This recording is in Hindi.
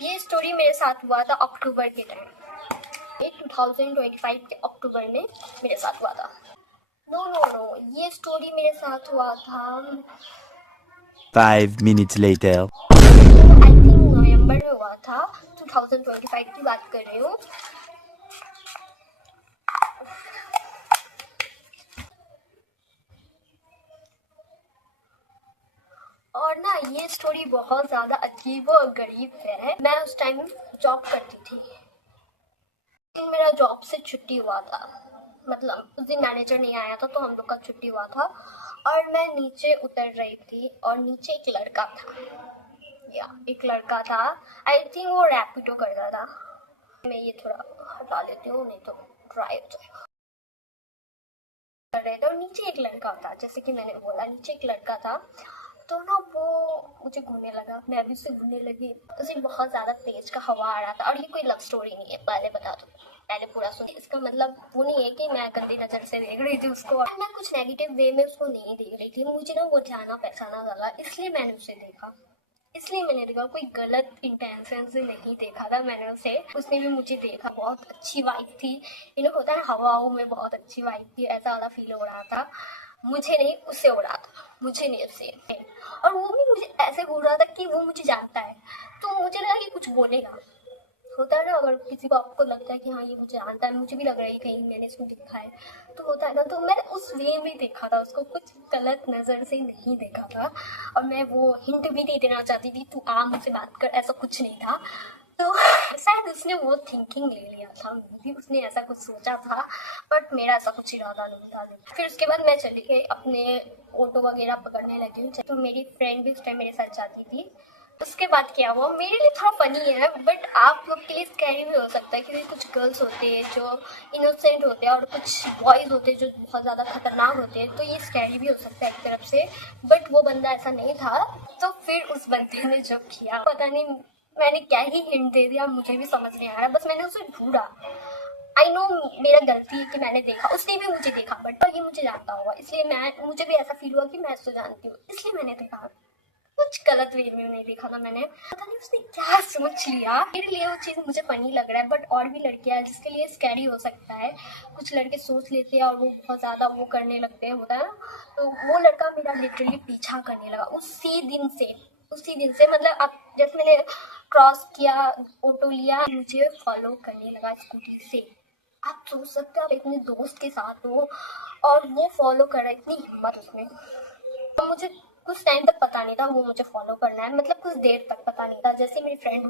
ये स्टोरी मेरे साथ हुआ था अक्टूबर के टाइम, 2025 के अक्टूबर में मेरे साथ हुआ था। नो नो नो, ये स्टोरी मेरे साथ हुआ था 5 minutes later. I think November में हुआ था। 2025 की बात कर रही हूँ। और ना ये स्टोरी बहुत ज़्यादा अजीब और गरीब है। मैं उस टाइम जॉब करती थी, लेकिन मेरा जॉब से छुट्टी हुआ था। मतलब उस दिन मैनेजर नहीं आया था तो हम लोग का छुट्टी हुआ था और मैं नीचे उतर रही थी और नीचे एक लड़का था, या एक लड़का था। आई थिंक वो रैपिडो करता था। मैं ये थोड़ा हटा लेती हूँ, नहीं तो ड्राई हो जाएगा। कर रहे थे और नीचे एक लड़का था, जैसे कि मैंने बोला नीचे एक लड़का था। तो ना वो मुझे घूरने लगा, मैं भी उससे घूरने लगी। उसे बहुत ज़्यादा तेज का हवा आ रहा था। और ये कोई लव स्टोरी नहीं है, पहले बता दो, पहले पूरा सुनिए। इसका मतलब वो नहीं है कि मैं गंदी नज़र से देख रही थी उसको, और मैं कुछ नेगेटिव वे में उसको नहीं देख रही थी। मुझे ना वो जाना पहचाना लगा, इसलिए मैंने उसे देखा। कोई गलत इंटेंशन से नहीं देखा था मैंने उसे। उसने भी मुझे देखा। बहुत अच्छी वाइब थी, होता है हवाओं में बहुत अच्छी वाइब थी, ऐसा वाला फील हो रहा था। मुझे नहीं, उससे हो रहा था, मुझे नहीं उससे। और वो भी मुझे ऐसे बोल रहा था कि वो मुझे जानता है, तो मुझे लगा कि कुछ बोलेगा। होता है ना, अगर किसी को आपको लगता है कि हाँ ये मुझे जानता है, मुझे भी लग रहा है कहीं मैंने इसको देखा है, तो होता है ना। तो मैंने उस वे में देखा था उसको, कुछ गलत नज़र से नहीं देखा था। और मैं वो हिंट भी नहीं देना चाहती थी तू आ मुझसे बात कर, ऐसा कुछ नहीं था। तो शायद उसने वो थिंकिंग ले लिया था, भी उसने ऐसा कुछ सोचा था, बट मेरा ऐसा कुछ इरादा नहीं था। फिर उसके बाद मैं चली गई अपने ऑटो वगैरह पकड़ने लगी हूँ। तो मेरी फ्रेंड भी उस टाइम मेरे साथ जाती थी। उसके बाद क्या हुआ, मेरे लिए थोड़ा फनी है बट आप लोग के लिए स्कैरी भी हो सकता है, क्योंकि कुछ गर्ल्स होते हैं जो इनोसेंट होते हैं और कुछ बॉयज़ होते हैं जो बहुत ज़्यादा खतरनाक होते हैं। तो ये स्कैरी भी हो सकता है एक तरफ से, बट वो बंदा ऐसा नहीं था। तो फिर उस बंदे ने जो किया, पता नहीं मैंने क्या ही हिंट दे दिया, मुझे भी समझ नहीं आ रहा। बस मैंने उसे ढूंढा। आई नो मेरा गलती है कि मैंने देखा, उसने भी मुझे देखा, बट ये मुझे जानता होगा, इसलिए मुझे भी ऐसा फील हुआ कि मैं उसको जानती हूँ, इसलिए मैंने देखा। कुछ गलत वे में नहीं देखा था मैंने। पता नहीं उसने क्या सोच लिया। मेरे लिए वो चीज़ मुझे फनी लग रहा है, बट और भी लड़कियां हैं जिसके लिए स्कैरी हो सकता है। कुछ लड़के सोच लेते हैं और वो बहुत ज़्यादा वो करने लगते हैं, होता है ना। तो वो लड़का मेरा लिटरली पीछा करने लगा उसी दिन से मतलब आप जैसे मैंने क्रॉस किया, ऑटो लिया, मुझे फॉलो करने लगा स्कूटी से। आप सोच सकते हो, आप अपने दोस्त के साथ हो और वो फॉलो कर रहा है, इतनी हिम्मत उसमें। और मुझे कुछ टाइम तक पता नहीं था वो मुझे फॉलो करना है, मतलब कुछ देर तक पता नहीं था। जैसे मेरी फ्रेंड